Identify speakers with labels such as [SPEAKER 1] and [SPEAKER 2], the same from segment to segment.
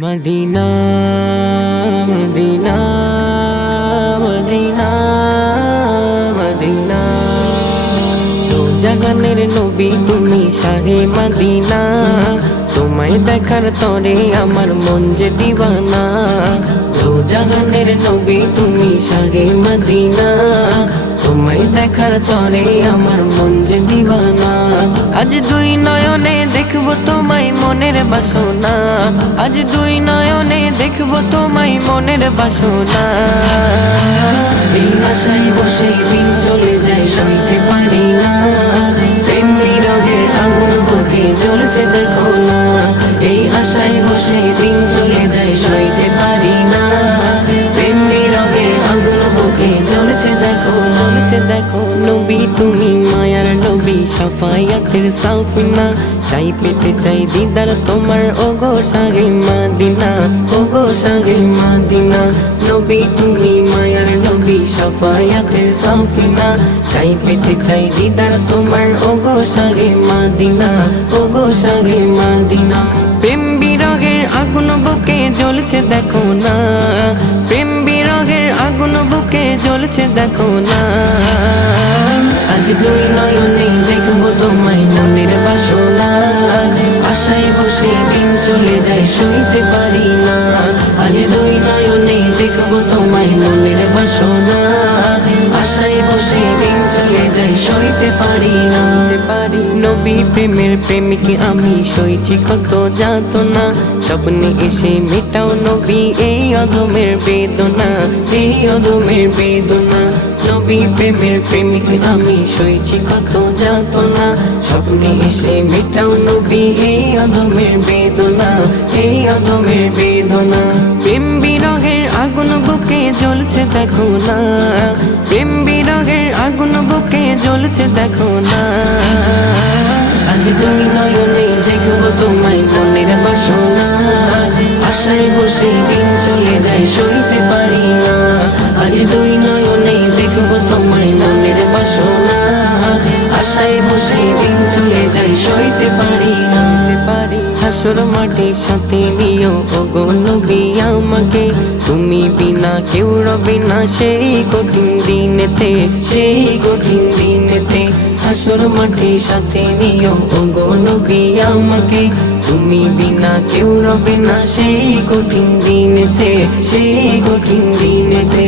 [SPEAKER 1] Medina Medina Medina Medina. তো জাগানের নবী, তুমি শাহে মদিনা। তোমায় দেখার তরে আমার মন যে দিবানা। তো জাগানের নবী, তুমি শাহে মদিনা। তোমায় দেখার তরে আমার মন যে দিবানা। আজ দুই নয়নে দেখব তোমায় মনের বাসনা। আজ দুই নয়নে দেখব তোমায় মনের বাসনা। এই আশায় বসে দিন চলে যায় সইতে পারি না। প্রেম রঙের আগুন বুকে জ্বলছে দেখো না। এই আশায় বসে দিন চলে যায় সইতে পারি না। প্রেম রঙের আগুন বুকে জ্বলছে দেখো জ্বলছে দেখো নবী তুমি মায়ার নবী সাফায়াতের সাফিনা চাই পেতে চাই দিদার তোমার, ওগো সাগে মাদিনা, ওগো সাগে মাদিনা। নবী তুমি মায়ার নবী, সাফায়াতের সাফিনা চাই পেতে চাই দিদার তোমার, ওগো সাগে মাদিনা, ওগো সাগে মাদিনা। প্রেম বিরহের আগুন বুকে জ্বলছে দেখো না। প্রেম বিরহের আগুন বুকে জ্বলছে দেখো না। আজ দুই নয়নে দেখব তোমায় মনের বাসনা। আশায় বসে দিন চলে যায়, সইতে পারি না। আজ দুই নয়নে দেখব তোমায় মনের বাসনা। আশায় বসে দিন চলে যায়, সইতে পারি না। নবী প্রেমের প্রেমিকে আমি সইছি কত যাত না স্বপ্নে এসে মেটাও নবী, এই অধমের বেদনা, এই অধমের বেদনা। নবী প্রেমের প্রেমিক আমি সইছি কত যাত না স্বপ্নে এসে মেটাও নবী, এই অধমের বেদনা, এই অধমের বেদনা। প্রেম বিরহের আগুন বুকে জ্বলছে দেখো না। প্রেম বিরহের আগুন বুকে জ্বলছে দেখো না। আজ দুই নয়নে দেখব তোমায় মনের বাসনা। আশায় বসে দিন চলে যায়, সইতে পারি না। আজ দুই নয়নে সইতে পারি না। পারি হাসর মাঠে সাথে নিও ওগো নবী আমাকে। তুমি বিনা কেউ রবে না সেই কঠিন দিনেতে, সেই কঠিন দিনেতে। হাসর মাঠে সাথে নিও ওগো নবী আমাকে। তুমি বিনা কেউ রবে না সেই কঠিন দিনেতে, সেই কঠিন দিনেতে।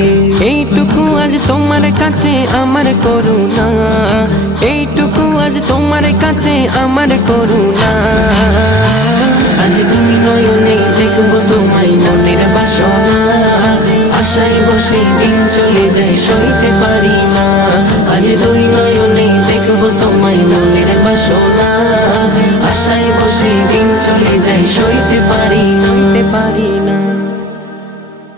[SPEAKER 1] এইটুকু আজ তোমার কাছে, আমার করুণা। কাছে আমার করুণা। আজ তুমি নয়নে দেখব তোমায় মনের বাসনা। আশায় বসে দিন চলে যায়, সইতে পারি না। আজ দুই নয়নে দেখব তোমায় মনের বাসনা। আশায় বসে দিন চলে যায়, সইতে পারি না। পারি না।